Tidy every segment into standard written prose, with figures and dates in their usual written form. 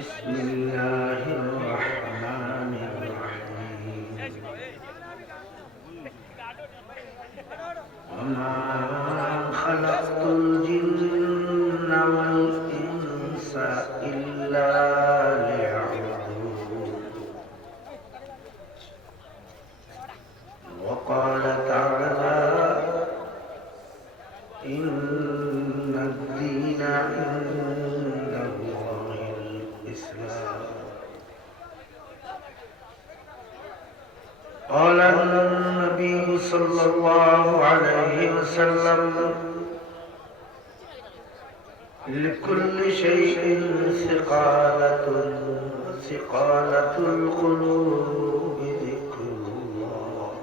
بسم الله الرحمن الرحيم وما خلقت الجن والإنس إلا ليعبدون وقال تعالى إن الدين عند الله الإسلام قال النبي صلى الله عليه وسلم لكل شيء ثقالة القلوب ذكر الله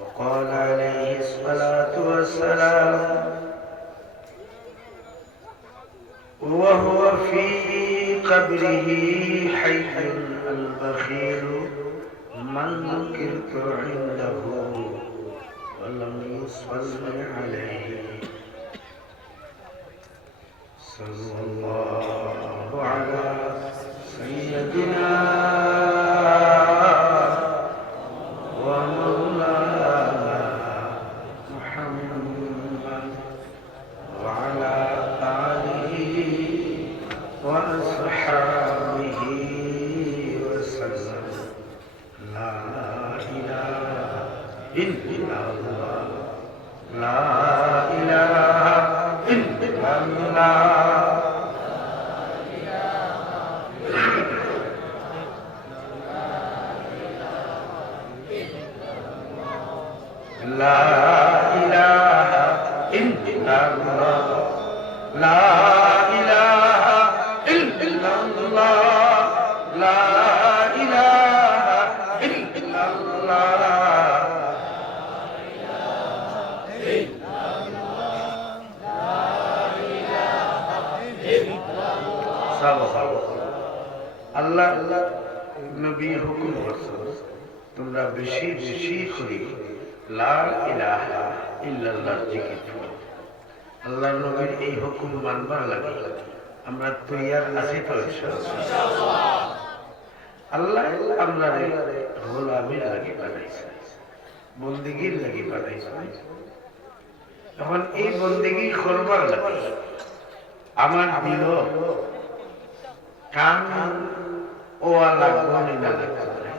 وقال عليه الصلاة والسلام وهو في قبره حي البخيل من ذكرت عنده ولم يصل عليه صلى الله على سيدنا ومولانا محمد وعلى آله وأصحابه وسلم لا إله إلا الله لا إله إلا الله لا إله إلا الله لا إله إلا الله لا إله إلا الله আল্লাহ নবী হুকুম করছেন তোমরা বেশি বেশি করে লা ইলাহা ইল্লাল্লাহ জিকির করো। আল্লাহ নবীর এই হুকুম মানবার লাগে আমরা তৈয়ার আছি তো ইনশাআল্লাহ। আল্লাহ আমরা গোলামির লাগি বানাইছে, বন্দেগীর লাগি বানাইছে। তখন এই বন্দেগী করবার লাগে আমার দিল কান ও লাগবে না লাগবে,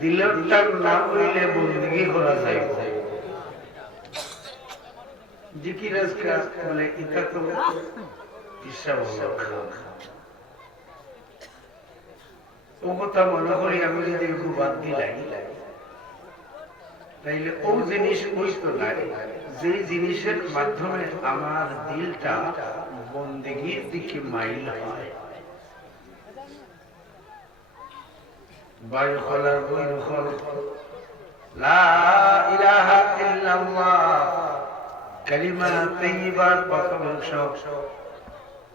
দিলটা না হইলে বন্দেগী করা যায়। জিকির আজকাল বলে এটা তো হিসাব ও কথা মনে করি আমি যদি একটু বাদ দিলাই তাইলে ও জিনিস বুঝতো না যে জিনিসের মাধ্যমে আমার দিলটা বন্দেগীর দিকে মাইল হয়। বায়ু খলার বই খল লা ইলাহা ইল্লাল্লাহ কালিমা তাইয়্যিবার প্রথম অংশ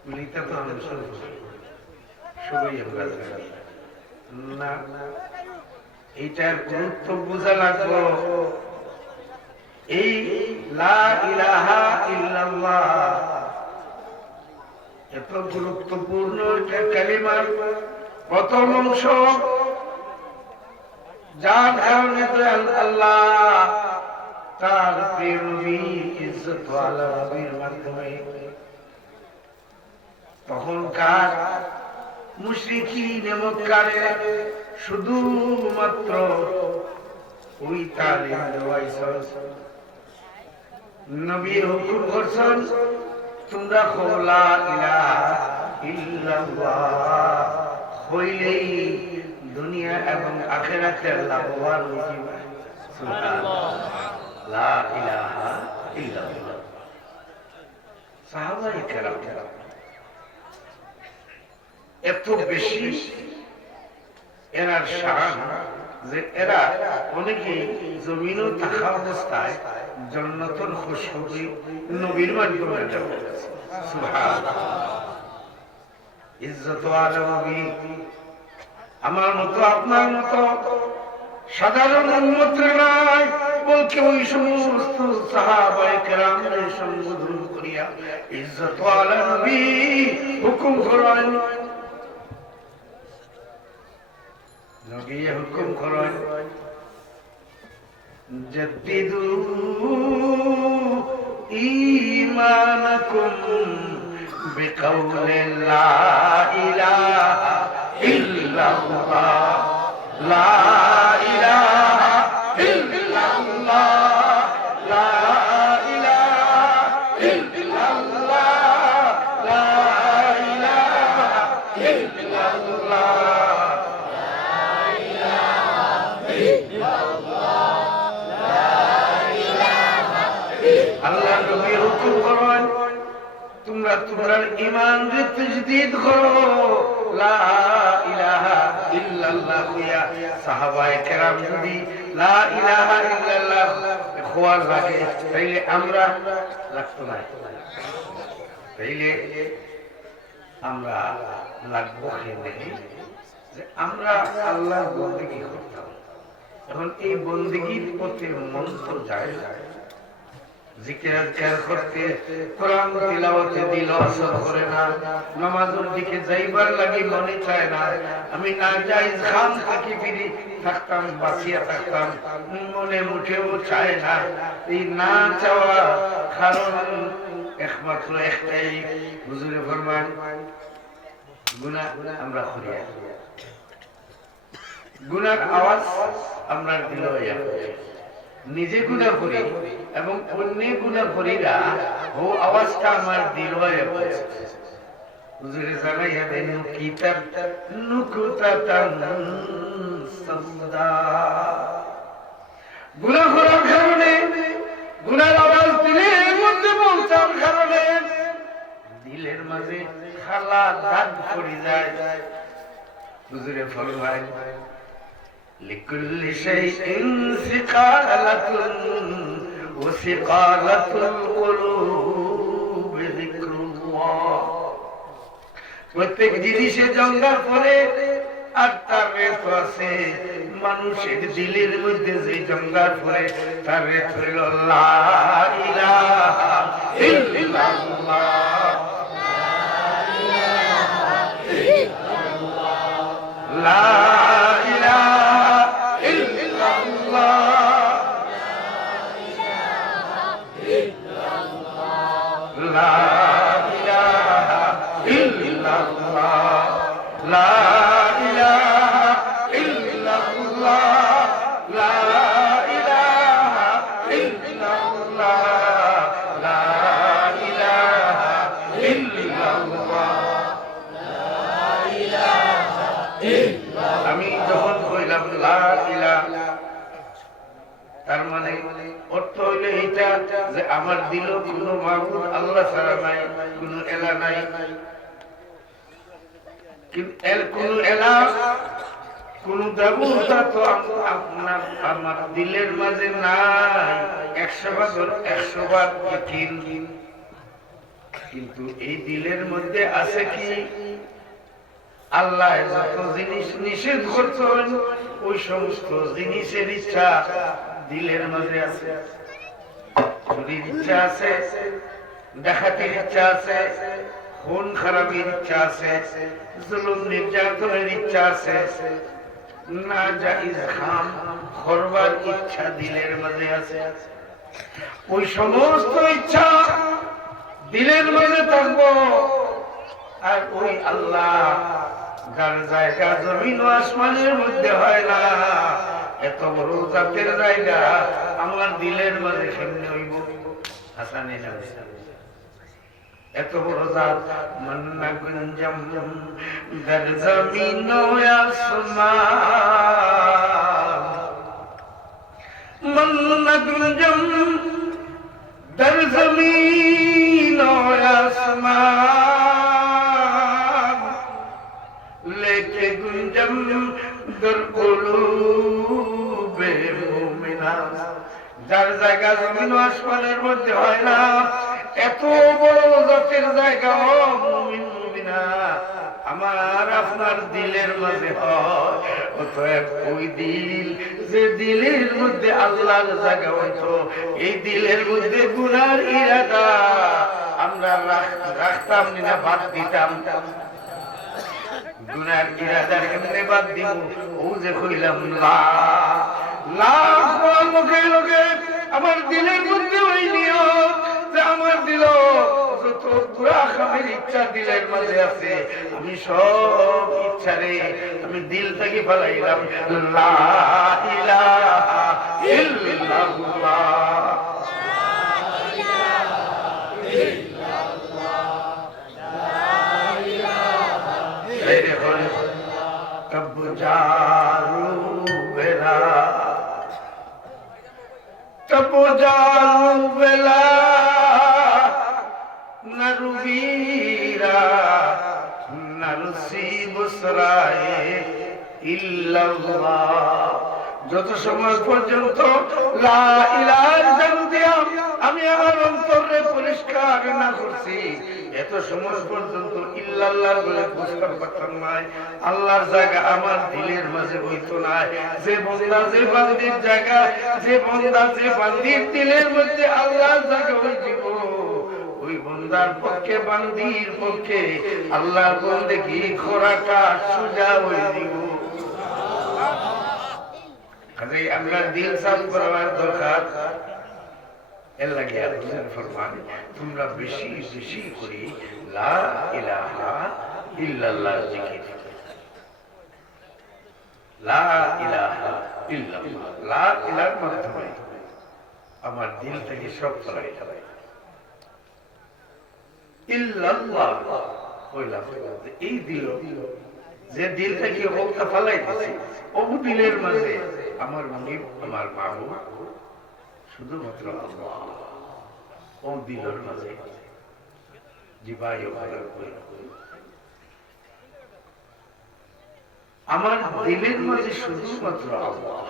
বলিতে তো অংশ সবাই আমরা জানি না। এইটার গুরুত্ব বোঝা লাগবে। এই লা ইলাহা ইল্লাল্লাহ এত গুরুত্বপূর্ণ একটা কালিমার প্রথম অংশ, যার কারণে আল্লাহ তার প্রিয় নবী ইজ্জত ওয়ালা নবীর মাধ্যমে তখনকার মুশরিকিন মক্কারে শুধুমাত্র ওই তালিম দেওয়াইছেন। নবী হুকুম করছেন তোমরা লা ইলাহা ইল্লাল্লাহ হইলেই দুনিয়া এবং আখিরাতের লাভবান হইবে। সুবহানাল্লাহ লা ইলাহা ইল্লাল্লাহ। সাহাবায়ে কেরাম এত বেশি এরার শান যে এরা অনেকে জমিনও থাকা অবস্থায় জান্নাতুল খুশবু নবীর মাধ্যমে যাবে। সুবহানাল্লাহ ইজ্জত ওয়ালা নবী আমার মতো আপনার মতো সাধারণ উম্মত নয়, বলকে ওই সমস্ত সাহাবায়ে কেরামের সম্বোধন করিয়া ইজ্জত ওয়ালা নবী হুকুম করেন, নবী হুকুম করেন জাদ্দিদু ঈমানাকুম বিকাউলি লা ইলাহা ইল্লাল্লাহ, লা ইলাহা ইল্লাল্লাহ, লা ইলাহা ইল্লাল্লাহ, লা ইলাহা ইল্লাল্লাহ। আল্লাহ নবী হুকুম করেন তোমরা তোমার ঈমানের তাজদীদ করো, লা ইলাহা ইল্লাল্লাহ কইয়া সাহাবায়ে কেরাম যদি লা ইলাহা ইল্লাল্লাহ খোয়ার লাগে তাইলে আমরা লাগতো না, তাইলে আমরা লাগবো খেলে যে আমরা আল্লাহর বন্দেগী করতাম। এখন এই বন্দেগীর পথে মন তো যায়, জিকির আজকার করতে, কোরআন তিলাওয়াতে দিল আসর করে না, নামাজের দিকে যাইবার লাগি মনে চায় না। আমি না জায়েজ খাম থাকি ফিরি থাকতাম, বাঁচিয়া থাকতাম, মনে মুঠেও চায় না। এই না চাওয়া কারণ একমাত্র একটাই, হুজুরে ফরমান গুনাহ আমরা করি, গুনার আওয়াজ আমরা দিল নিজে গুনাহ করি এবং অন্য গুনাহ করিরা ও আওয়াজটা আমার দিল হুজুরে জানাইয়া দেন কিতাব নুকুতাতান সামদা। গুনাহ করার কারণে, গুনার আওয়াজ দিলের মধ্যে পৌঁছার কারণে দিলের মাঝে খালা দাগ পড়ে যায়। হুজুরে ফরমায় লিকুল্লি শাইইন সিকালাতুন ওয়া সিকালাতুল কুলুব যিকরুল্লাহ। প্রত্যেক জিনিসে জঙ্গার পরে আর তার রেত আছে, মানুষের দিলের মধ্যে যে জঙ্গার পরে তার রেত হইল লা ইলাহা ইল্লাল্লাহ, লা আমি যখন কইলাম লা ইলাহা, তার মানে অর্থ হইল এইটা যে আমার দিল কোন মাবুদ আল্লাহ ছাড়া নাই, কোন এলা নাই, কোন এলা কোন দেবতা তো আপনার আমার দিলের মাঝে নাই। 100 বার কিন্তু এই দিলের মধ্যে আছে কি আল্লাহ যত জিনিস নিষেধ করছেন ওই সমস্ত জিনিসের ইচ্ছা দিলের মাঝে আছে। চুরির ইচ্ছা আছে, ডাকাতির ইচ্ছা আছে, খুন খারাপির ইচ্ছা আছে, জুলুম নির্যাতনের ইচ্ছা আছে, নাজায়েজ খাম করবার ইচ্ছা দিলের মাঝে আছে। ওই সমস্ত ইচ্ছা দিলের মাঝে থাকবো। আর ওই আল্লাহ যার জায়গা জমিন ও আসমানের মধ্যে হয় না, এত বড় জাতের জায়গা আমার দিলের মাঝে সামনে হইব হাসানে না, এত বড় জাত মান্না গুঞ্জম দর জমিন ও আসমান, মান্না গুঞ্জম দর জমিন ও আসমান, लेके गुंजम दर कुलूबे मुमिना। যার জায়গা জমিন ও আসমানের মধ্যে হয় না, এত বড় জাতের জায়গা ও মুমিন মুমিনা আমার আপনার দিলের মাঝে হয়, অতএব ওই দিল যে দিলের মধ্যে আল্লাহর জায়গা হইতো, এই দিলের মধ্যে গুনার ইরাদা আমরা রাখতাম না, বাদ দিতাম। গুনার ইরাদা কেমনে বাদ দিব? ও যে কইলাম লোকে লোকে আমার দিলের মধ্যে ওই নিয়ম যে আমার দিল যত পুরা খামের ইচ্ছা দিলের মাঝে আছে, আমি সব ইচ্ছারে আমি দিল থেকে ফেলাইলাম লা ইলাহা ইল্লাল্লাহ। कब जारू बेला तब जारू बेला नरुवीरा नरुसी बुसराए इल्लल्लाह। যত সময় পর্যন্ত লা ইলাহার জানু দিয়া আমি আমার অন্তরে পরিষ্কার না করছি, এত সময় পর্যন্ত ইল্লাল্লাহ বলে বুঝতে পারতাম না। আল্লাহর জায়গা আমার দিলের মাঝে হইতো না। যে বান্দা যে বান্দির জায়গা, যে বান্দা যে বান্দির দিলের মধ্যে আল্লাহর জায়গা হইতো, ওই বান্দার পক্ষে বান্দির পক্ষে আল্লাহর বন্দেগী করাটা সোজা হয়ে দিব। আমরা দিল সাফ করার দরকার। এর লাগে আল্লাহর ফরমান, তোমরা বেশি বেশি করে লা ইলাহা ইল্লাল্লাহ জিকির। লা ইলাহা ইল্লাল্লাহ, লা ইলাহার মাধ্যমে আমার দিল থেকে সব চলে যাবে। ইল্লাল্লাহ কইলাম, এই দিল যে দিল থেকে ওটা ফেলাই দিছে, ও দিলের মাঝে আমার মুনিব আমার মাহবুব শুধুমাত্র আল্লাহ। ও দিলের মাঝে আমার দিলের মাঝে শুধুমাত্র আল্লাহ।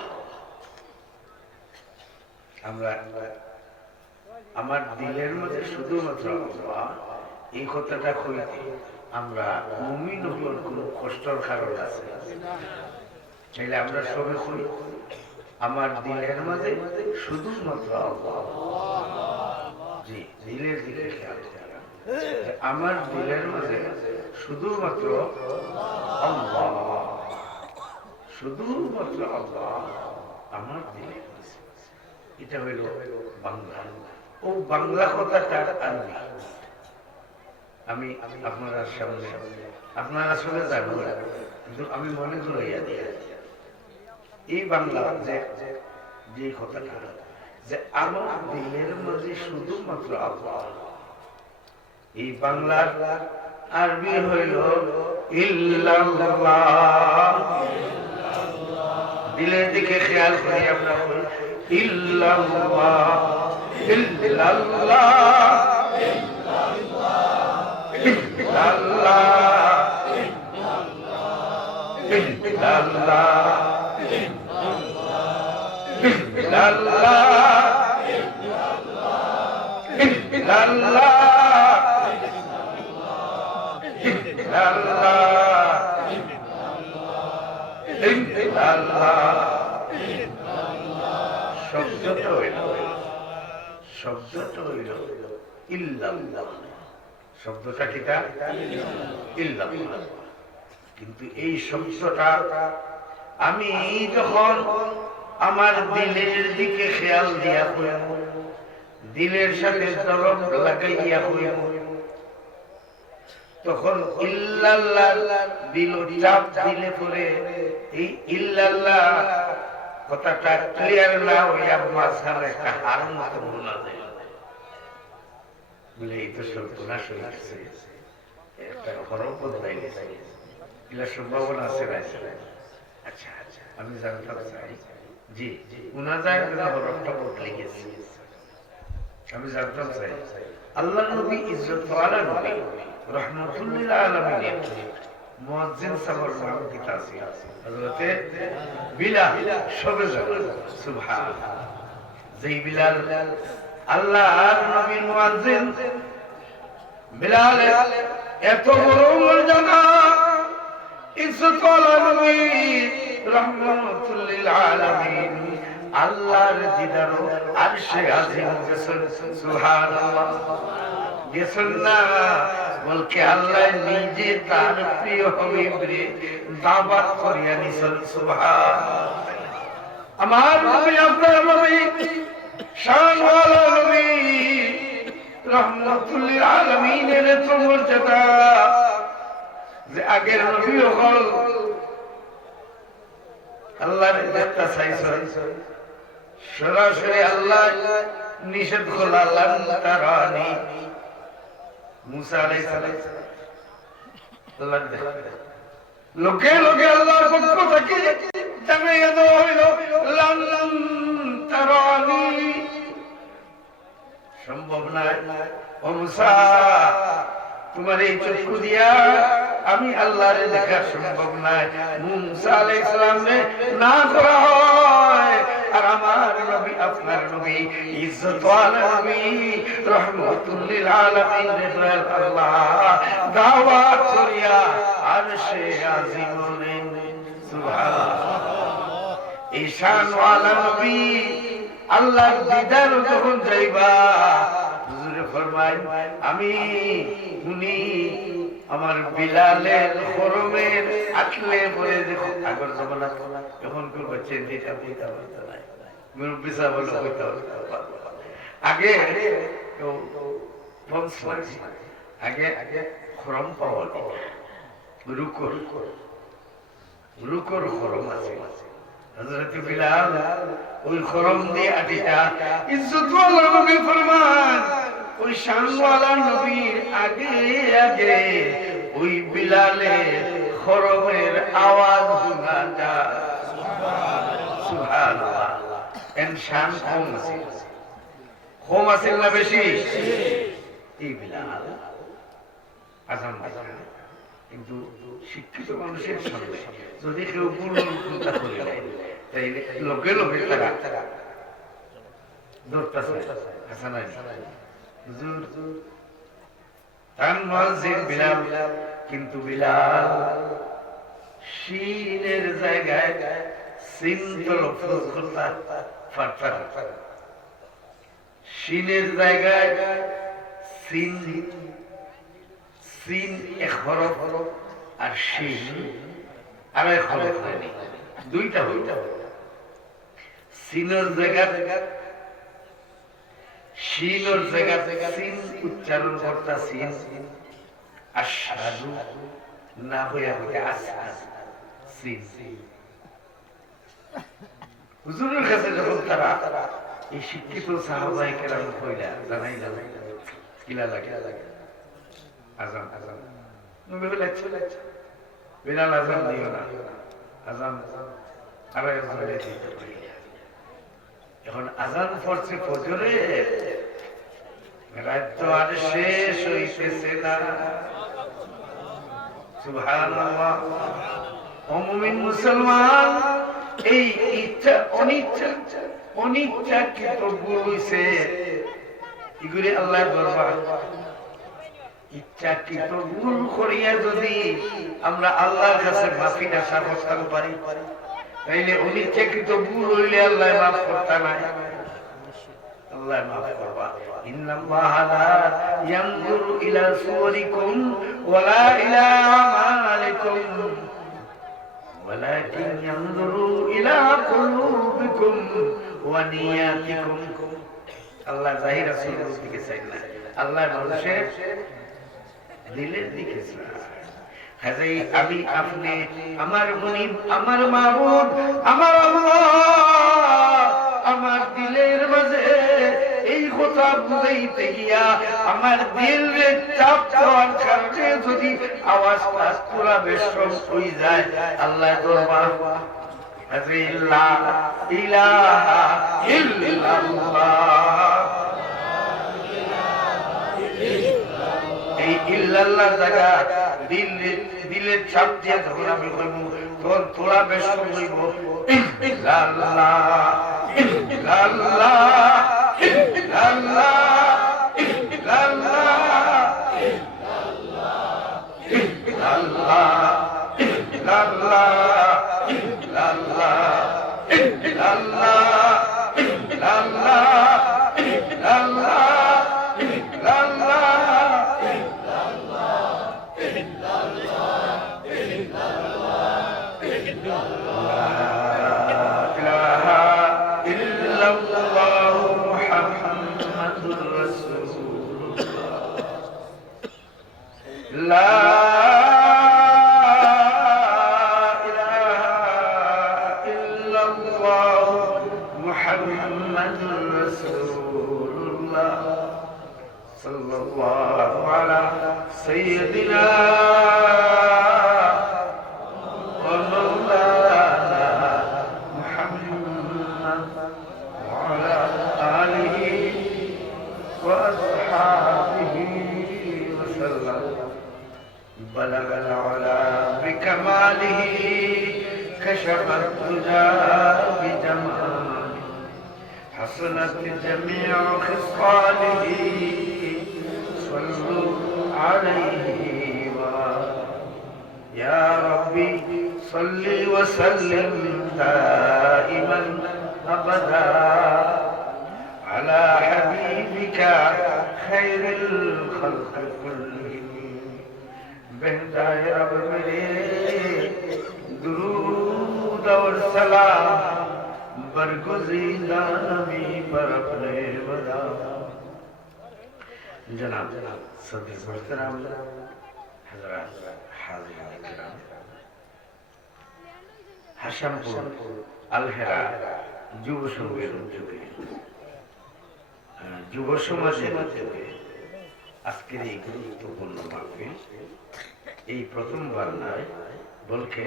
আমরা আমার দিলের মাঝে শুধুমাত্র আল্লাহ, এই কথাটা কইতে আমরা মুমিন হওয়ার কোন কষ্টের কারণ আছে চাইলে আমরা সবে করি, আমার দিলের মাঝে শুধুমাত্র আল্লাহ। জি, দিলের দিকে খেয়াল, আমার দিলের মাঝে শুধুমাত্র আল্লাহ, শুধুমাত্র আল্লাহ আমার দিলের মাঝে। এটা হইল বাংলা। ও বাংলা কথাটা আমি আপনার সামনে আপনার আসলে জানবো, কিন্তু আমি মনে করিয়া দিই এই বাংলা যে কথাটা যে আমার দিলের মাঝে শুধুমাত্র আল্লাহ, এই বাংলার আরবি হইল ইল্লাল্লাহ। দিলের দিকে খেয়াল করি আমরা বলি ইল্লাল্লাহ ইল্লাল্লাহ ইল্লাল্লাহ ইল্লাল্লাহ শব্দটা হইল ইল্লাল্লাহ। শব্দটা কিটা ইল্লাল্লাহ। কিন্তু এই শব্দটা আমি যখন আমার দিলের দিকে খেয়াল দিয়া হইব, দিলের সাথে তরফ লাগাইয়া হইব, তখন ইল্লাল্লাহ দিল চাপ দিলে পরে এই ইল্লাল্লাহ কথাটা ক্লিয়ার না হইয়া মাঝখানে একটা হার মতো বোনা যায় বলে এই তো সর্বনাশ হয়ে গেছে, একটা হরফ বদলাই গেছে, এগুলা সম্ভাবনা আছে না? আচ্ছা আচ্ছা, আমি জানতাম চাই জি উনাজার হরফটা বদলে গেছে, আমি জানতাম চাই আল্লাহ নবী ইজ্জত ওয়ালা নবী রহমাতুল্লিল আলামিন মুয়াজ্জিন সাহেবের নাম কি আছে? হযরতে বিলাল। সবে সুবহানাল্লাহ। যেই বিলাল আল্লাহর নবী মুয়াজ্জিন, বিলাল এত বড় মর্যাদা ইজ্জতওয়ালা নবী রাহমাতুল লিল আলামিন আল্লাহর দিদার আরশে আজিম গেছেন সুবহানাল্লাহ গেছেন না বলকে আল্লাহ নিজে তার প্রিয় হাবিবরে দাওয়াত করিয়া নিছেন সুবহানাল্লাহ আমার নবী আপনার নবী শানওয়ালা নবী রাহমাতুল লিল আলামিনের এত মর্যাদা যে আগের নবী হল আল্লাহর দেখতে চাইছেন সরাসরি আল্লাহ নিষেধ করল আল্লাহ তারানি মুসা আলাইহিস সালাম আল্লাহ লোকে লোকে আল্লাহর পক্ষ থেকে জানাইয়া দেওয়া হইল লান তারানি সম্ভব না ও মুসা তোমার এই চক্ষু দিয়া আমি আল্লাহর দেখা সম্ভব নয় মুসা আলাইহিস সালামকে না করা হয় আর আমার নবী আপনার নবী ইজ্জতওয়ালা নবী রাহমাতুল লিল আলামিন আল্লাহ দাওয়াত করিয়া আরশে আজিমে সুবহানাল্লাহ এই শানওয়ালা নবী আল্লাহর দিদার যখন যাইবা হুজুরে ফরমায় আমি উনি আমার বিলালের খরমের আটলে পরে দেখো আগর জমানা এখন কোন বাচ্চা দিতা দিতা বলতে নাই মুরব্বি সাহেব বলে কইতা আগে তো পঞ্চমাস আগে খরম পাওয়া রুকর রুকর খরম আছে হযরত বিলাল ওই খরম দিয়ে আটিটা ইজ্জতওয়ালা নবী ফরমান ওই শানওয়ালা নবীর আগে আগে ওই বিলালের খরমের আওয়াজ শোনা যায় সুবহানাল্লাহ এন শান কম আছে না বেশি এই বিলাল আযান দেয় কিন্তু শিক্ষিত মানুষের সামনে যদি কেউ ভুল চিন্তা করে তাইলে লোকে লোকে তারা ধরতেছে হাসান হুজুর তার মুয়াজ্জিন বিলাল কিন্তু বিলাল শিনের জায়গায় সিন তলফজ করতা ফারফার শিনের জায়গায় সিন সিন এক হরফ আর শিন আড়াই হরফ হয়নি দুইটা হইতা সিনের জায়গা শিনের জায়গা সিন উচ্চারণ করতা সিন আশহাদু না হইয়া হইয়া আসহাদ সিন হুজুরের কাছে যখন তারা এই শিক্ষিত সাহাবায়ে কেরাম কইলা জানাইলা কিলা লাগে আযান আযান নবী বলে বিলাল আযান দিও না আযান আড়াই ঘন্টা দিতে পারি এখন আযান পড়ছে ফজরে রাত তো আর শেষ হইতেছে না সুবহানাল্লাহ ও মুমিন মুসলমান এই ইচ্ছা অনিচ্ছা কি তো ভুল হইছে এগুলি আল্লাহর দরবার ইচ্ছাকৃত ভুল করিয়া যদি আমরা আল্লাহর কাছে মাফি আশা করতে পারি তাইলে অনিচ্ছাকৃত ভুল হইলে আল্লাহ মাফ করতে নাই আল্লাহ মাফ করবা ইন্নাল্লাহা লা ইয়ানজুরু ইলা সুওয়ারিকুম ওয়ালা ইলা আমালিকুম ওয়ালাকিন ইয়ানজুরু ইলা কুলুবিকুম ওয়া নিয়াতিকুম আল্লাহ জাহির রাসূলের দিকে চায় না আল্লাহ মানুষের দিলের দিকে চায় আমি আপনি আমার মুনিব আমার মাবুদ আমার আল্লাহ আমার দিলের মাঝে এই কথা বুঝাইতে গিয়া আমার দিলে চাপ দেওয়ার কারণে যদি আওয়াজটা পুরা বেশম হয়ে যায় আল্লাহ দরবার লা ইলাহা ইল্লাল্লাহ এই ইল্লাল্লাহ জায়গা দিলের চাপ দিয়ে যখন আমি কইব তখন তোলা বেশ কইব ইল্লাল্লাহ ইল্লাল্লাহ ইল্লাল্লাহ ইল্লাল্লাহ ইল্লাল্লাহ سيدنا ومولانا محمد وعلى آله وأصحابه وسلم بلغ العلا بكماله كشف الدجى بجماله حسنت جميع خصاله صلوا عليه يا ربي صل وسلم دائما أبدا على حبيبك خير الخلق كلهم بهداي رب میرے درود اور سلام برگزیدہ نبی پر اپنے بدا جناب صدر محترم حضرات حاضرین کرام হাসামপুর আলহেরা যুব সংঘের উদ্যোগে যুব সমাজের উদ্যোগে আজকের এই গুরুত্বপূর্ণ মাহফিল এই প্রথমবার নয় বলকে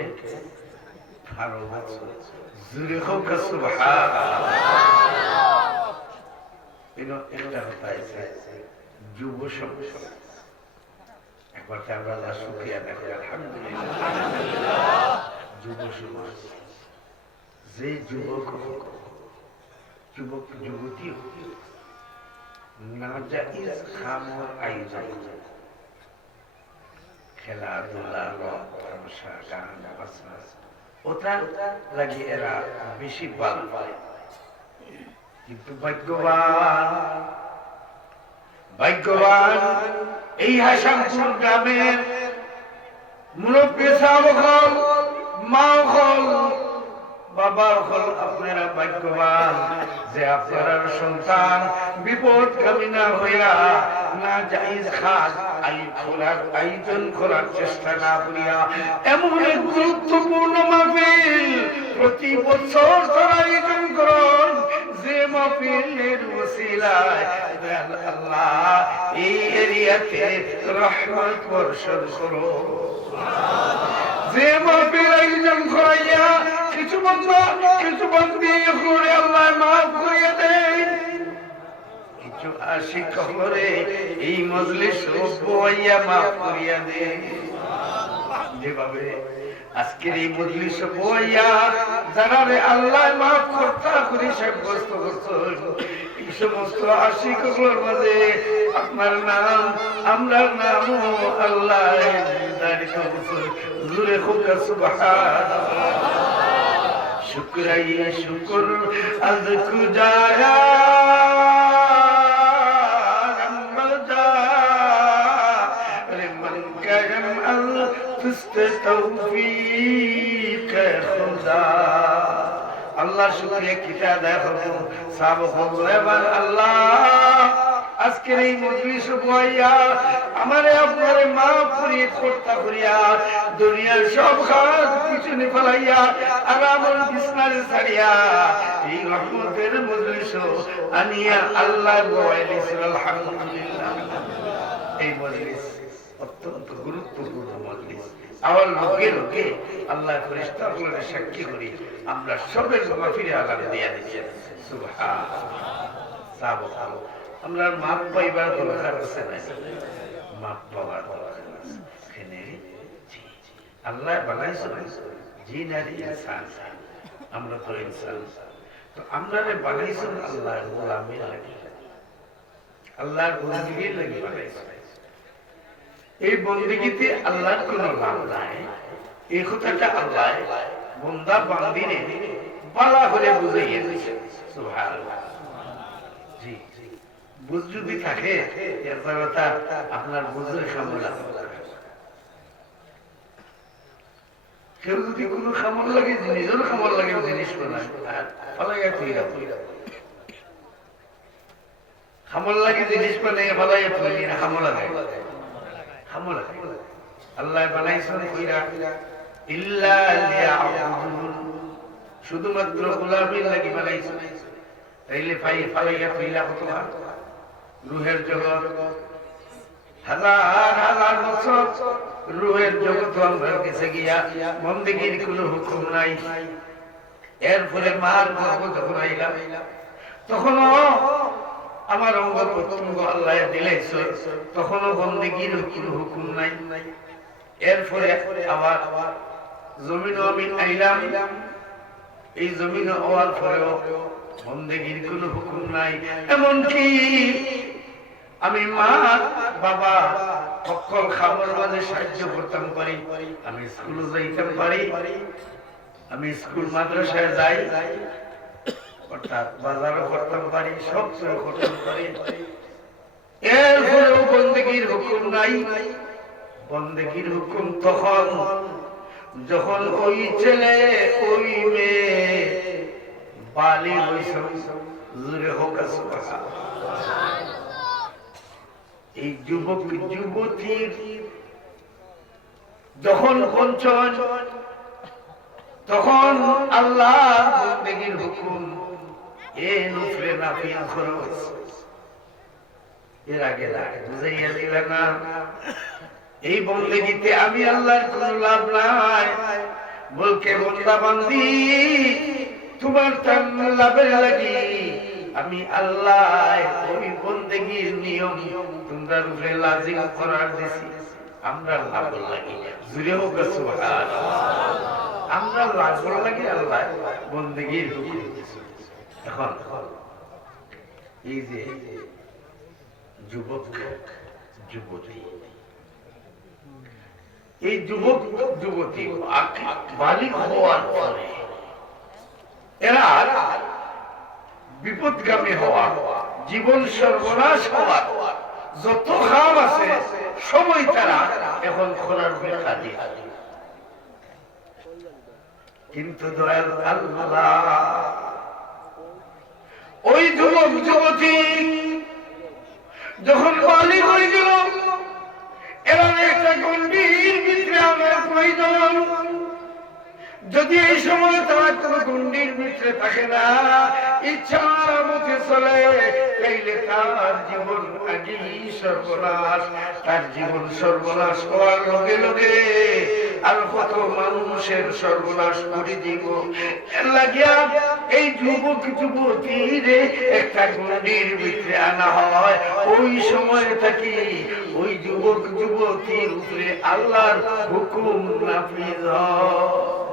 12 বছর জুড়ে হোক সুবহানাল্লাহ একটা কথা আছে যুব সমাজ একবার আমরা আল্লাহ শুকরিয়া দেখি আলহামদুলিল্লাহ যুব সমাজ যে যুবক যুবতী নাজাইজ খামর আয়োজন খেলাধুলা তামাশা গান বাজনা ওটা লাগে এরা বেশি ভালো পায় কিন্তু ভাগ্যবান এই হাসামপুর গ্রামের মুরব্বী সাহেব হল মা হল বাবা হল আপনারা ভাগ্যবান যে আপনার সন্তান বিপদগামী না হইয়া না জায়েজ খাস আয়োজন করার চেষ্টা না করিয়া এমন এক গুরুত্বপূর্ণ মাহফিল প্রতি বছর তারা আয়োজন করেন যে মাহফিলের ওসিলায় আল্লাহ এই এরিয়াতে রহমত বর্ষণ করো যে মাহফিল আয়োজন করাইয়া কিছু বন্দী করে আল্লাহ মাফ করিয়া দেন কিছু আশিক করে এই মজলিস বইয়া মাফ করিয়া দেন যেভাবে আজকের এই মজলিস বইয়া যারা আল্লাহ মাফ করতা করি সাব্যস্ত করছেন এই সমস্ত আশিকগুলোর মাঝে আপনার নাম আমরার নামও আল্লাহ দাঁড়িয়ে জুড়ে হোক সুবহানাল্লাহ शुक्रिया शुक्र अज गुजारा मन करम तौफीक खुदा अल्लाह शुक्रिया किता देखो सब भगवान अल्लाह আজকের এই মজলিস বইয়া আমারে আপনারে মাফ করিয়ে করতা করিয়া দুনিয়ার সব খারাপ পিছনে ফেলাইয়া আর আমার বিছনারে ছাড়িয়া এই রহমতের মজলিস আনিয়া আল্লাহ বয়ালিস আলহামদুলিল্লাহ এই মজলিস অত্যন্ত গুরুত্বপূর্ণ মজলিস আমার লোকে লোকে আল্লাহ ফেরেশতাগুলোকে সাক্ষী করি আমরা সবের মাহফিলে আল্লাহ দিয়া দিয়েছেন সুবহানাল্লাহ আমরা মাপ পাইবার দরকার আছে না মাপ পাওয়ার দরকার আছে এখানে আল্লাহ বানাইছে জিন আর ইনসান আমরা তো ইনসান তো আমরা বানাইছেন আল্লাহর গোলামের লাগি আল্লাহর বন্দেগীর লাগি বানাইছে এই বন্দেগীতে আল্লাহর কোনো লাভ নাই এই কথাটা আল্লাহ বান্দা বান্দিনে পালা করে বুঝাইয়া দিছে সুবহানাল্লাহ। জি বুঝ যদি থাকে এর দ্বারা আপনার বুঝের খামলা, কেউ যদি কোনো খামল লাগে নিজের খামল লাগে জিনিস বানায় ফালাইয়া তুইরা খামল লাগে জিনিস বানাইয়া ফালাইয়া তুই না খামলা লাগে খামলা আল্লাহ বানাইছেন কইরা ইল্লা লিয়াবুদুন, শুধুমাত্র গোলামির লাগি বানাইছেন। তাইলে ফালাইয়া তুইলা কত রুহের জগৎ হাজার হাজার বছর রুহের জগৎ আমার কাছে গিয়া বন্দেগীর কোনো হুকুম নাই। এরপরে মার গর্ভ যখন আইলাম তখনও আমার অঙ্গ প্রত্যঙ্গ আল্লাহ দিলাইছে, তখনও বন্দেগীর কোনো হুকুম নাই। এরপরে আবার জমিনও আমি আইলাম, এই জমিন হওয়ার পরেও বন্দেগীর কোনো হুকুম নাই। এমনকি আমি মা বাবা সকল খাবার মাঝে সাহায্য করতাম পারি, আমি স্কুলে যাইতাম পারি, আমি স্কুল মাদ্রাসায় যাই, অর্থাৎ বাজারও করতাম পারি, সব কিছু করতাম পারি। এরপরেও বন্দেগীর হুকুম নাই। বন্দেগীর হুকুম তখন যখন ওই ছেলে ওই মেয়ে বালিগ হইছে, জোরে হোক এই যুবক যুবতীর যখন বঞ্চন, তখন আল্লাহ বন্দেগীর হুকুম এ নুফরে নাফিল খরচ এর আগে বুঝাইয়া দিলে না। এই বন্দেগীতে আমি আল্লাহর কোনো লাভ নাই, বলকে বন্দা বান্দি তোমার লাভের লাগি আমি আল্লাহ ওই বন্দেগীর নিয়ম তোমরা রূপে লাজিম করার দিছি। আমরা লাভ লাগি জুড়ে হোক সুবহানাল্লাহ, আমরা লাভ লাগি আল্লাহ বন্দেগীর হুকুম দিছি। এখন এই যে যুবক যুবতী, এই যুবক যুবতী বালিগ হওয়ার পরে এরা বিপদগামী হওয়া, জীবন সর্বনাশ হওয়া যত খাম আছে সবই তারা এখন খোলার দেখা দিয়ে। কিন্তু দয়াল আল্লাহ ওই যুবক যুবতী যখন বালিগ হয়ে গেল, এরা একটা গণ্ডির ভিতরে আমার প্রয়োজন। যদি এই সময় তারা কোনো গণ্ডির ভিতরে থাকে না, ইচ্ছার মতে চলে, তাইলে তার জীবন আগেই সর্বনাশ। তার জীবন সর্বনাশ হওয়ার লগে লগে আর কত মানুষের সর্বনাশ করে দিব। লাগিয়া এই যুবক যুবতীরে একটা গণ্ডির ভিতরে আনা হয়। ওই সময় থাকি ওই যুবক যুবতীর উপরে আল্লাহর হুকুম নাফিজ হয়।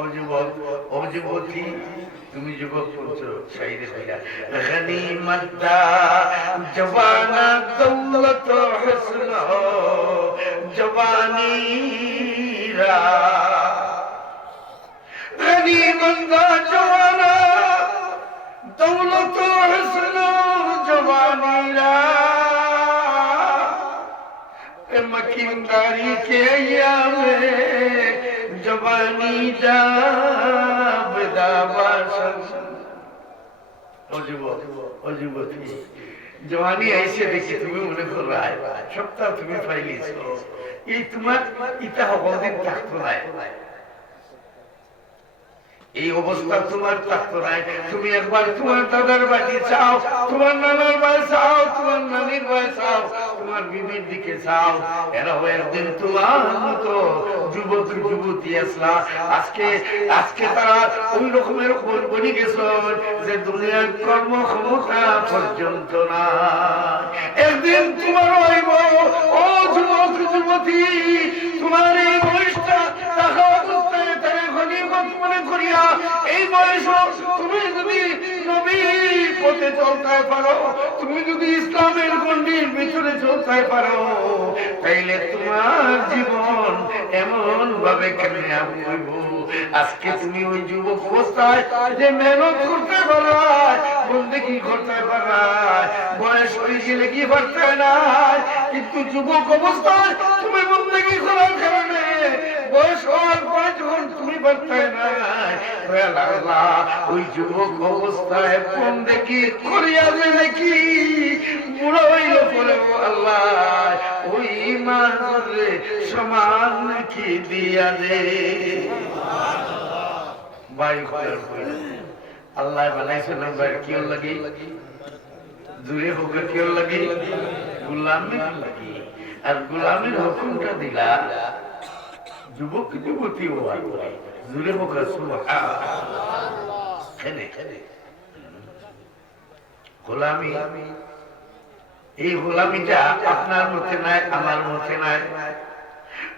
ও যুবক ও যুবতী, তুমি যুবক বলছো শাইরে ভাইরা, গনিমত জওয়ানা দৌলত হুসন জওয়ানি রা, গনিমত জওয়ানা দৌলত হুসন জওয়ানি রা, मकीनदारी के यामे जवानी जवानी ऐसे देखी तुम्हें মনে করো সপ্তাহ তুমি পাইলিছ, এই তোমার ইটা হবদিন থাকতো নাই, এই অবস্থা তোমার থাকতো নাই। তুমি একবার তোমার দাদার বাড়ি চাও, তোমার নানার বাড়ি চাও, তোমার নানির বাড়ি চাও, তোমার বিবির দিকে চাও, এরা একদিন তোমার মতো যুবক যুবতী আসলা। আজকে তারা ওই রকমের বনি গেছ যে দুনিয়ার কর্মক্ষমতা পর্যন্ত না। একদিন তোমার হইব ও যুবক যুবতী, তোমার এই বয়সটা টাকা অবস্থায় গনিমত মনে করিয়া এই বয়স তুমি যদি নবীর পথে পথে চলতে পারো, তুমি যদি ইসলামের গণ্ডির ভিতরে চলতে পারো, তাইলে তোমার জীবন এমন ভাবে কামিয়াব হইব। আজকে তুমি ওই যুবক অবস্থায় যে মেহনত করতে পারো, বন্দেগি করতে পারো, বয়স হয়ে গেলে কি পারতে না, কিন্তু যুবক অবস্থায় তুমি বন্দেগি করার কারণে বয়স হওয়ার পরে যখন তুমি পারতে না, ওই যুবক অবস্থায় বন্দেগি করিয়া যে নাকি বুড়ো হইলে পরে আল্লাহ ওই মানুষে সমান নাকি দিয়া দে। আল্লাহ বানাইছে নাম্বার কি লাগে, দূরে হোক কি লাগে, গোলামি লাগে। আর গোলামির হুকুমটা দিলা যুবক যুবতী হওয়ার পরে, দূরে হোক গোলামি। এই গোলামিটা আপনার মধ্যে নাই, আমার মধ্যে নাই।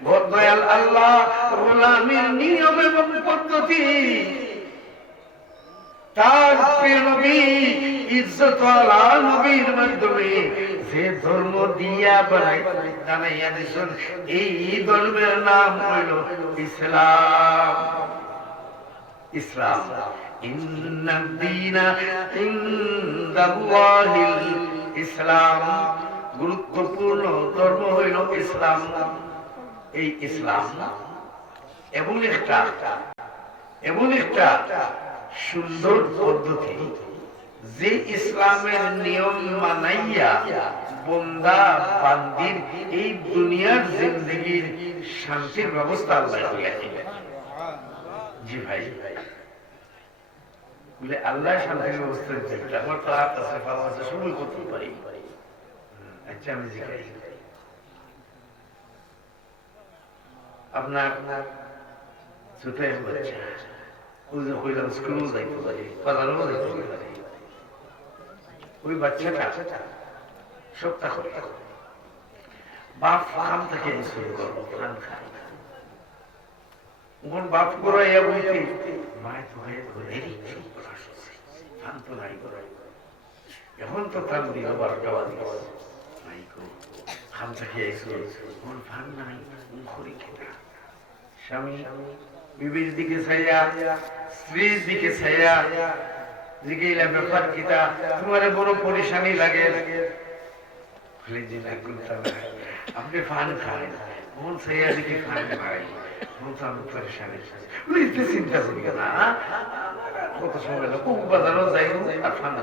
দয়াল আল্লাহ গোলামির নিয়ম এবং পদ্ধতি তার প্রিয় নবী ইজ্জতওয়ালা নবীর মাধ্যমে যে ধর্ম দিয়া বানাইয়া দিয়েছেন, এই ধর্মের নাম হইল ইসলাম। ইসলাম ইসলাম গুরুত্বপূর্ণ ধর্ম হইল ইসলাম। এই ইসলাম এমন একটা সুন্দর পদ্ধতি যে ইসলামের নিয়ম মানাইয়া বন্দা বান্দির এই দুনিয়ার জিন্দগির শান্তির ব্যবস্থা আল্লাহ করে দিলেন। জি ভাই, বলে আল্লাহ শান্তির ব্যবস্থা দিতে আমার তো হাত আছে, পা আছে, সময় করতে পারি। আচ্ছা আমি জিজ্ঞাসা, আপনার ছোট বাচ্চা স্কুল যাইতে পারে, বাজারও যাইতে পারে, ওই বাচ্চাটা সপ্তাহ বাপ ফান থেকে শুরু করবো, ফান খায় বাপ করাইয়া বলতে মায়ের তো ফান তো নাই করাই। এখন তো তার দিল 12টা বাজে, খান থেকে ফান নাই, স্বামী বিবির দিকে ছাইয়া, স্ত্রীর দিকে ছাইয়া জিজ্ঞাসা ব্যাপার কিতা, তোমার বড় পরেশানি লাগে। আপনি ফান খান, মন ছাইয়া দিকে ফান খাই, পরেশানি চিন্তা করি না, কত সময় বাজারও যাই আর ফান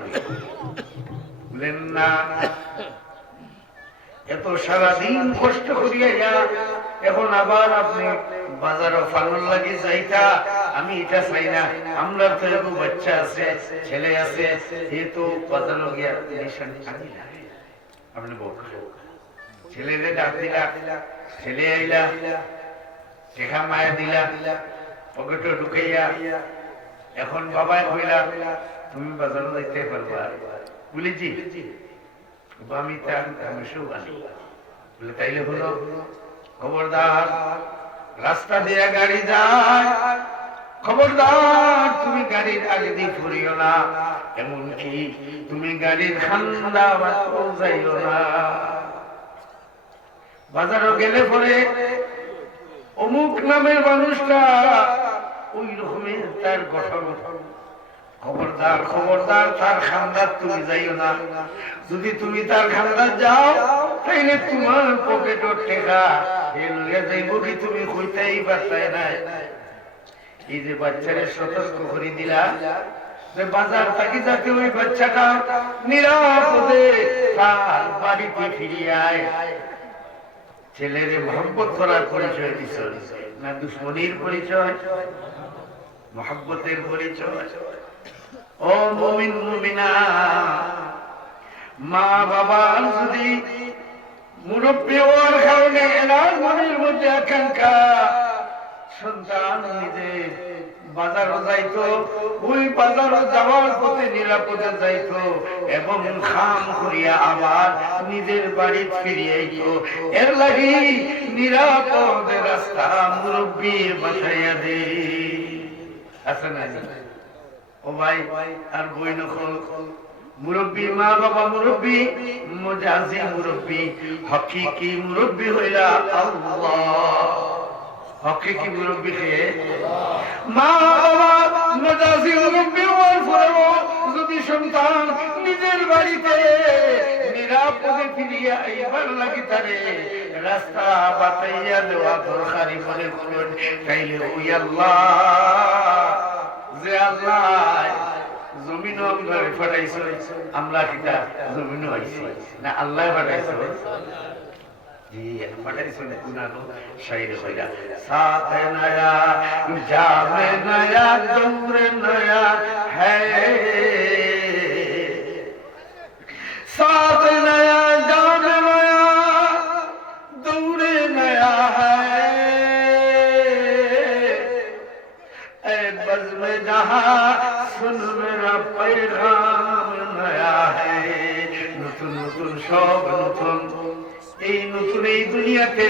বলেন না। এত সারাদিন কষ্ট করিয়া এখন আবার আপনি বাজারও ফানুর লাগে যাইতা, আমি এটা চাই না। আমরা তো এত বাচ্চা আছে, ছেলে আছে, যেহেতু বাজারও গিয়া আপনি ছেলেরে ডাক দিলা, ছেলে আইলা, টেকা মায়া দিলা, পকেটে ঢুকাইয়া, এখন বাবাই কইলা তুমি বাজারও যাইতে পারবা, বলেছি আমি বলে তাইলে হলো, খবরদার রাস্তা দিয়ে গাড়ি যায়, খবরদার তুমি গাড়ির আগে দিয়ে ফুরিও না, এমনকি তুমি গাড়ির খান্দা যাইও না। বাজারও গেলে পরে অমুক নামের মানুষটা ওই রকমের তার গঠন, খবরদার খবরদার তার খান্দার তুমি যাইও না। যদি তুমি তার খান্দার যাও তাইলে তোমার পকেটর টেকা যাইব কি তুমি কইতেই পারতাই নাই। এই যে বাচ্চারে সতর্ক করে দিলা যে বাজার থাকি যাতে ওই বাচ্চাটা নিরাপদে তার বাড়িতে ফিরিয়ে আয়। ছেলেরে মহব্বত করার পরিচয় দিছ না দুশ্মনীর পরিচয়? মহব্বতের পরিচয়। ও মুমিন মুমিনা, মা বাবার যদি মুরব্বী হওয়ার কারণে এনার মনের মধ্যে আকাঙ্ক্ষা সন্তান নিজে বাজারও যাইতো, ওই বাজারও যাওয়ার পথে নিরাপদে যাইতো এবং খাম করিয়া আবার নিজের বাড়ি ফিরিয়ে আইতো, এর লাগি নিরাপদ রাস্তা মুরব্বী বাছাইয়া দে। আছে না? ও ভাই আর বই নকল মুরব্বী মা বাবা মুরব্বী, মুজাজি মুরব্বী, হকিকি মুরব্বী হইলা আল্লাহ। হকিকি মুরব্বী কে? মা বাবা মুজাজি মুরব্বী হওয়ার পরেও যদি সন্তান নিজের বাড়িতে নিরাপদে ফিরিয়া আইবার লাগি তারে রাস্তা বাতাইয়া দেওয়া দরকারি মনে করুন, তাইলে ওই আল্লাহ যে আল্লাহ জমিনও আমরা ফাটাইছ, আমরা কিতা জমিনও আইছি না আল্লাহ ফাটাইছ? জি ফাটাইছ না কুনানো শাইরে কইরা সাথ নয়া জামে নয়া দৌরে নয়া হ্যায়, साथ नया जान नया दौरे नया है, ऐ बज़्म जहां सुन मेरा पैगाम नया है। नतुन नतुन सब नतुन এই নতুন এই দুনিয়াতে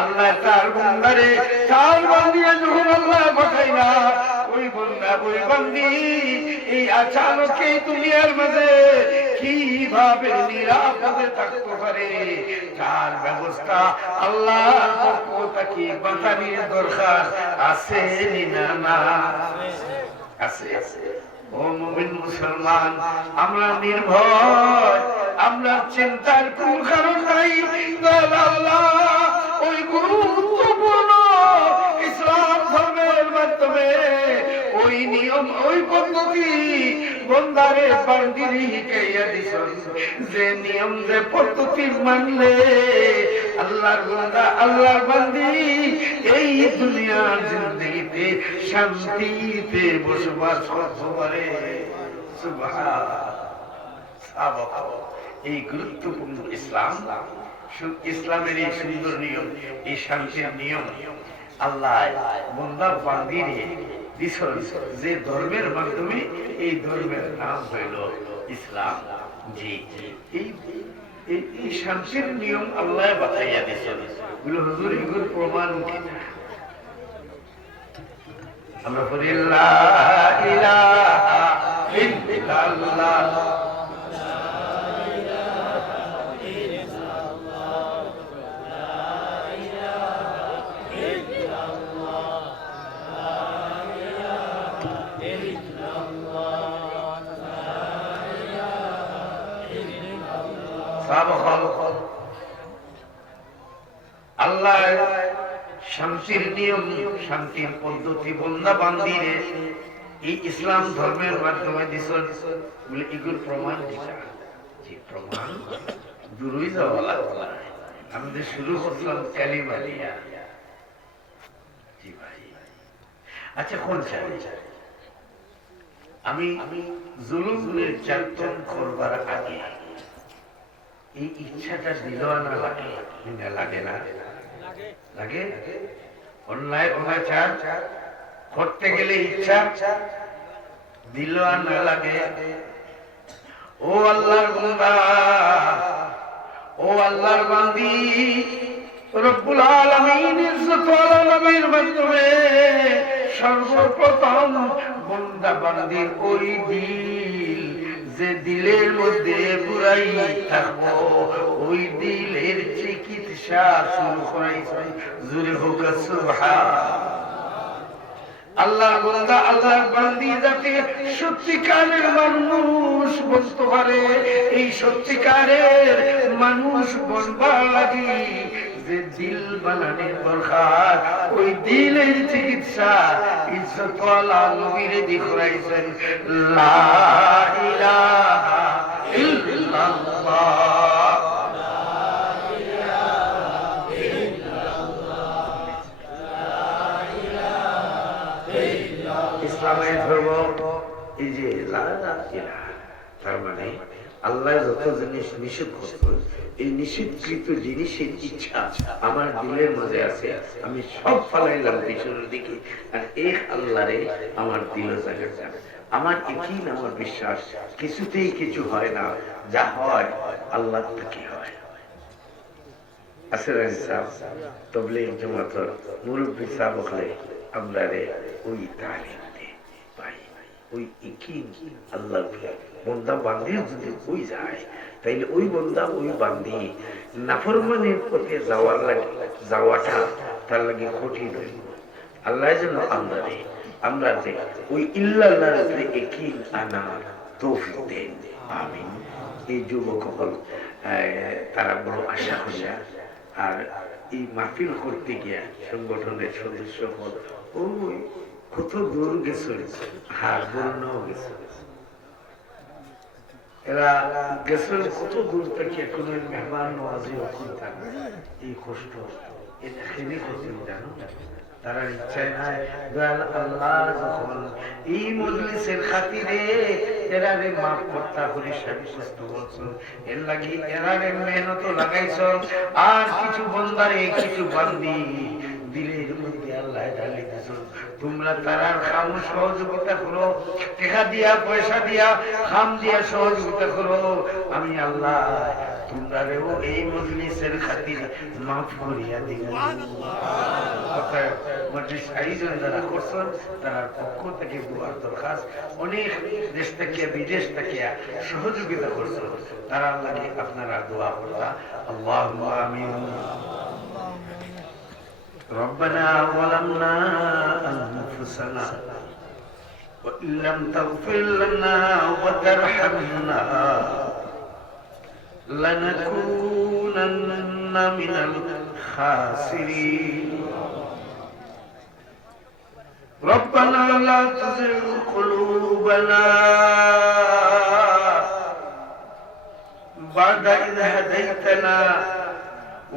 আল্লাহ তার বান্দারে চাল বান্দিয়ে যখন আল্লাহ পাঠাই না, ওই বান্দা ওই বান্দি এই আচানক এই দুনিয়ার মাঝে কিভাবে নিরাপদে থাকতে পারে তার ব্যবস্থা আল্লাহর পক্ষ থেকে বাতানির দরকার আছে না? না আছে। ও মুমিন মুসলমান, আমরা নির্ভয়, আমরা চিন্তার কোন কারণ নাই। আল্লাহ ওই গুরুত্বপূর্ণ ইসলাম ধর্মের মাধ্যমে ওই নিয়ম ওই পদ্ধতি বন্দারে বান্দিরি শিখাইয়া দিছেন, যে নিয়ম যে পদ্ধতি মানলে আল্লাহর বান্দা আল্লাহর বান্দি এই দুনিয়ার জিন্দেগিতে শান্তিতে বসবাস করতে পারে। সুবহানাল্লাহ। এই গুরুত্বপূর্ণ ইসলাম, ইসলামের এই সুন্দর নিয়ম, এই শান্তির নিয়ম আল্লাহ বান্দা বান্দিরে দিছেন, যে ধর্মের মাধ্যমে এই ধর্মের নাম হইল ইসলাম। জি এই শান্তির নিয়ম আল্লাহ বাতাইয়া দিছেন। বলে হুজুর এগুলোর প্রমাণ কি? আমরা বলি লা ইলাহা ইল্লাল্লাহ, আল্লাহ শান্তির নিয়ম শান্তির পদ্ধতি বন্দা বান্দিরে এই ইসলাম ধর্মের মাধ্যমে দিছেন। বলে এগুলোর প্রমাণ দিটা, যে প্রমাণ দূরই যাওয়া লাগবে। আমাদের শুরু করলাম কালিমা দিয়া। জি ভাই, আচ্ছা কোন চাই আমি জুলুম নির্যাতন করবার আগে এই ইচ্ছাটা দিল না লাগে? লাগে না? লাগে। অন্যায় অনাচার করতে গেলে ইচ্ছা দিল না লাগে? ও আল্লাহর বান্দা, ও আল্লাহর বান্দি, রব্বুল আলামিন ইজ্জত ওয়ালা নবীর মাধ্যমে সর্বপ্রথম বান্দা বান্দির ওই দিল, যে দিলের মধ্যে বুড়াই থাকবো, ওই দিলের চিকিৎসা শুরু করাইছে। জোরে হোক সুবহানাল্লাহ। আল্লাহর বান্দা আল্লাহর বান্দি যাতে সত্যিকারের মানুষ বলতে পারে, এই সত্যিকারের মানুষ বলবার লাগি যে দিল বানানোর দরকার, ওই দিলের চিকিৎসা ইজ্জত ওয়ালা নবীরে দেখাইছেন। লা ইলাহা ইল্লাল্লাহ, ইসলামের ধর্ম এই যে তার মানে আল্লাহ যত জিনিস নিষেধ করছেন, এই নিষিদ্ধকৃত জিনিসের ইচ্ছা আমার দিলের মাঝে আছে, আমি সব ফালাইলাম পিছনের দিকে, আর এক আল্লাহরে আমার দিল জায়গা যাবে। আমার ইকিন, আমার বিশ্বাস কিছুতেই কিছু হয় না, যা হয় আল্লাহ থেকে হয়। আসলে তবলিগ জামাতের মুরব্বি সাহেব হলে আমরা ওই তালিম পাই। ওই একই আল্লাহর বন্দা বান্দি যদি ওই যায় তাইলে ওই বন্দা ওই বান্দি নাফরমানের পথে যাওয়াটা তার লাগে কঠিন হইল। আল্লাহ যেন আমরা যে ওই ইল্লাল্লাহর উপরে একই আনার তৌফিক দেন, আমিন। এই যুবক হল তারা বড় আশা করিয়া আর এই মাহফিল করতে গিয়া সংগঠনের সদস্য হল ওই কত দূর গেছে, হার বর্ণও গেছে, এরা গেছে কত দূর থেকে কোন মেহমান নওয়াজি করতেন। এই কষ্ট এটা খেলে করতেন জানো, তারা ইচ্ছায় নাই দয়াল আল্লাহ যখন এই মজলিসের খাতিরে এরারে মাফ করতা করি সাবিষ্ট বলছো, এর লাগি এরারে মেহনত লাগাইছ। আর কিছু বন্দারে কিছু বান্দি দিলের মধ্যে আল্লাহ ঢালি দিছ, তোমরা তারার খাম সহযোগিতা করো, টাকা দিয়া পয়সা দিয়া খাম দিয়া সহযোগিতা করো। আমি আল্লাহ তোমরাও এই মজলিসের খাতিরে মাফ করিয়া দিব। মজলিস আয়োজন যারা করছেন তার পক্ষ থেকে দোয়ার দরখাস্ত, অনেক দেশ থেকে বিদেশ থেকে সহযোগিতা করছেন, তারা লাগে আপনারা দোয়া করতা। আল্লাহুম্মা আমিন। ربنا ظلمنا أنفسنا وإن لم تغفر لنا وترحمنا لنكونن من الخاسرين ربنا لا تزغ قلوبنا بعد إذ هديتنا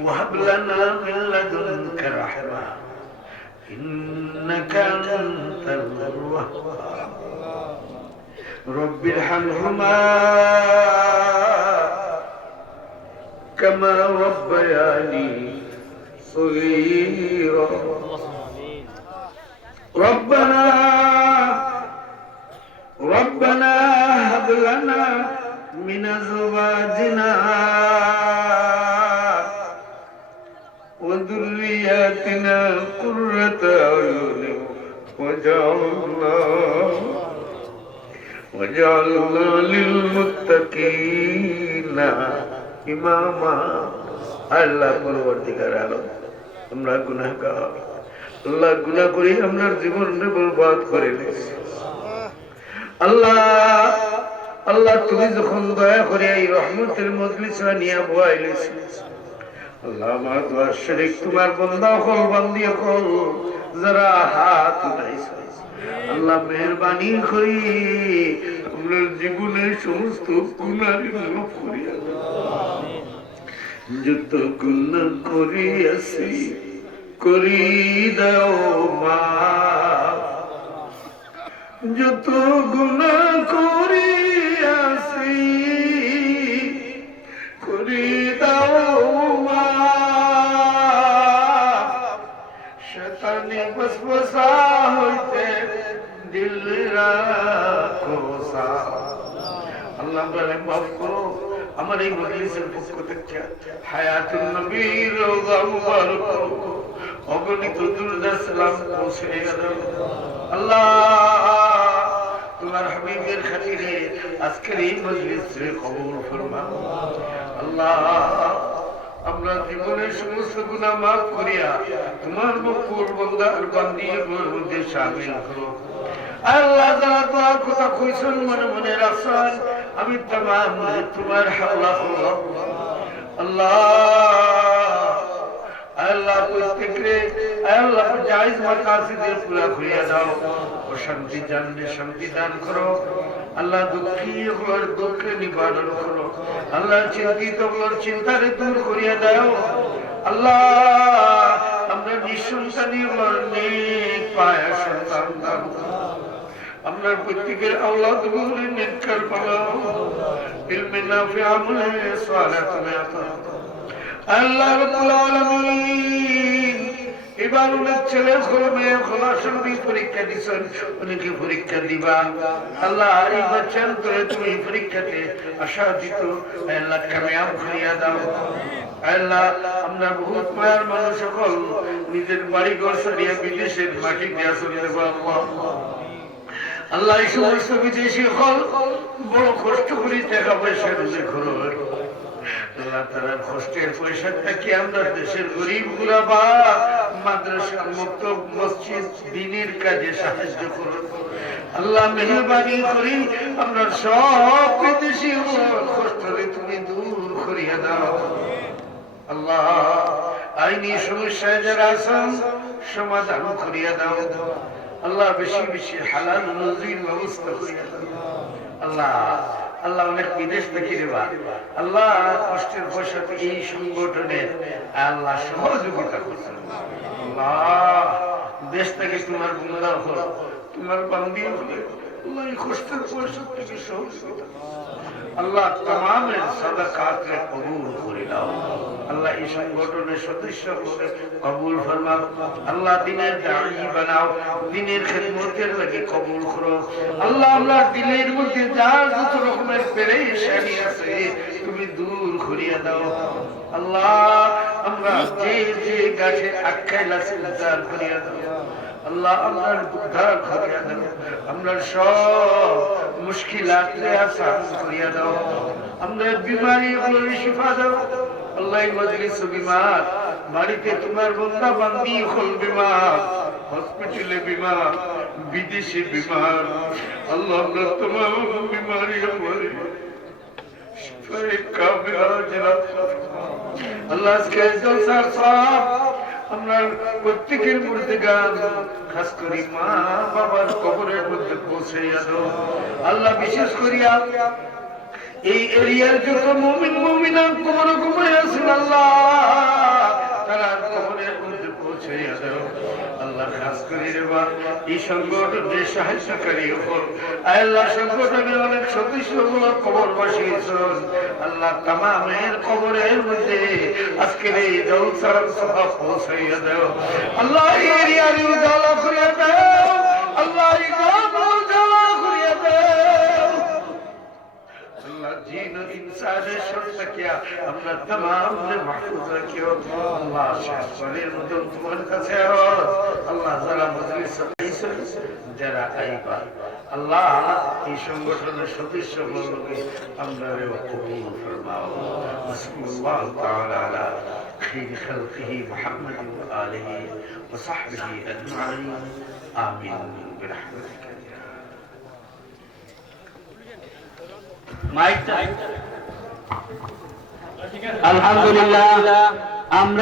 وهب لنا من لدنك رحمة إنك أنت الوهاب رب ارحمهما كما ربياني صغيرا ربنا هب لنا من أزواجنا وذرياتنا قرة أعين وجعلنا للمتقين إماما আল্লাহ পরবর্তীকার আলো আমরা গুনাহগার, আল্লাহ গুনাহ করি আমরা জীবনকে বরবাদ করে দিয়েছি। আল্লাহ তুমি যখন দয়া করে এই রহমতের মজলিস নিয়ে বয়াইলিস, আল্লাহ আমার দোয়া শরীক তোমার বান্দা হল বান্দি হল যারা হাত উঠাইছে, আল্লাহ মেহেরবানি করি আপনার জীবনের সমস্ত গুনাহ মাফ করিয়া যত গুনাহ করিয়াছি করি দাও মাফ, যত গুনাহ করিয়াছি করি দাও মাফ, শয়তানি ওয়াসওয়াসা হইতে দিল রাখো সাফ। আল্লাহ বলে মাফ করো। আমার এই মজলিসের পক্ষ থেকে হায়াতুন নবীর রওজা মুবারক অগণিত দুরুদ সালাম পৌঁছে দাও। আল্লাহ তোমার হাবিবের খাতিরে আজকের এই মজলিসে কবুল ফরমাও। আল্লাহ আমরা জীবনের সমস্ত গুনাহ মাফ করিয়া তোমার মকবুল বান্দার বান্দির মধ্যে শামিল করো। আল্লাহ যারা দোয়ার কথা কইছেন মনে মনে রাখছেন, আমি তামাম তোমার হাওলা করো। আল্লাহ প্রত্যেকরে আল্লাহ জায়েজ মাকাসিদে পুরা করিয়া দাও ও শান্তি জানলে শান্তি দান করো। আল্লাহ দুঃখী হওয়ার দুঃখ নিবারণ করো। আল্লাহ চিন্তিত হওয়ার চিন্তারে দূর করিয়া দাও। আল্লাহ আমরা নিঃসন্তানী হওয়ার নেক পায়া সন্তান দান করো। আপনার প্রত্যেকের আওলাদ গুলো নেককার বানাও, ইলমে নাফি আমলে সালেহ তুমি আতা। আল্লাহ রাব্বুল আলামিন এবার অনেক ছেলে মেয়ে খোলাসুলি পরীক্ষা দিচ্ছেন, অনেকে পরীক্ষা দিবা। আল্লাহ এই বাচ্চার ধরে তুমি পরীক্ষাতে আশাদিত আল্লাহ কামিয়াব করিয়া দাও। আল্লাহ আমরা বহুত মায়ের মানুষ সকল নিজের বাড়ি ঘর সরিয়ে বিদেশের মাটিতে আসলে দেবো। আল্লাহ এই সমস্ত বিদেশি হল বড় কষ্ট করি টাকা পয়সা রোজে খরচ আল্লাহ তারা কষ্টের পয়সাটা কি আমরা দেশের গরিব গুলাবা মাদ্রাসা মুক্ত মসজিদ দ্বীনের কাজে সাহায্য করুন আল্লাহ মেহরবানি করি আমরা সব বিদেশি কষ্টরে তুমি দূর করিয়া দাও আল্লাহ আইনি সমস্যায় যারা আছেন সমাধান করিয়া দাও আল্লাহ বেশি বেশি হালাল রুজির ব্যবস্থা করিয়া দাও আল্লাহ আল্লাহ অনেক বিদেশ থেকে দেবা আল্লাহ কষ্টের পয়সা এই সংগঠনের আল্লাহ সহযোগিতা করছেন আল্লাহ দেশ থেকে তোমার গুণা হল তোমার বান্দি হলে আল্লাহ এই কষ্টের পয়সা থেকে সহযোগিতা আল্লাহ তামামের সাদাকাতকে কবুল করে দাও আল্লাহ এই সংগঠনের সদস্য করে কবুল ফরমাও আল্লাহ দিনের দাঈ বানাও দিনের খিদমতের লাগি কবুল করো আল্লাহ আল্লাহ দিলের মধ্যে যার যত রকমের পেরেশানি আছে তুমি দূর করিয়া দাও আল্লাহ আমরা যে যে গাছে আখ্যাইল আছে উদ্ধার করিয়া দাও আল্লাহ আমরার উদ্ধার করিয়া দাও আমরা সব মুশকিলাতকে আসান করিয়া দাও আমরা বিমারিগুলোর শিফা দাও আল্লাহ মজলিস বিমার বাড়িতে তোমার বান্দা বান্দি হল বিমার হসপিটালে বিমার বিদেশে বিমার আল্লাহ আমরা তোমার বিমারি আমারে শিফায়ে কামিলা জিলা আল্লাহ আজকে জলসার সব আমরা প্রত্যেকের মধ্যে গান খাস করি মা বাবার কবরের মধ্যে পৌঁছাইয়া দাও আল্লাহ বিশেষ করিয়া এই এরিয়ার যত মুমিন মুমিনা কবর কবরে আছেন আল্লাহ তারা কবরের মধ্যে পৌঁছাইয়া দাও আল্লাহ খাস করে রেবা এই সংগঠনের সাহায্যকারী হল আল্লাহ সংগঠনের অনেক সদস্যগুলো কবর বসিয়েছেন আল্লাহ তামামের কবরের মধ্যে আজকের এই জলসার সভা পৌঁছাইয়া দাও আল্লাহ এই এরিয়ার উজালা করিয়া দাও আল্লাহ এই গ্রাম উজালা করিয়া দাও আল্লাহ জিন ও ইনসানের শরীরকে আমরা तमाम ने महफूज रखियो আল্লাহ শাসনের মধ্যে তোমার কাছে আল্লাহ যারা মজলিস যারা আইবা আল্লাহ এই সংগঠনের সদস্য বলবে আমরা কবুল ফরমাও সাল্লাল্লাহু তাআলা আলা خير خلقه محمد وآله وصحبه أجمعين آمين برحمتك আলহামদুলিল্লাহ আমরা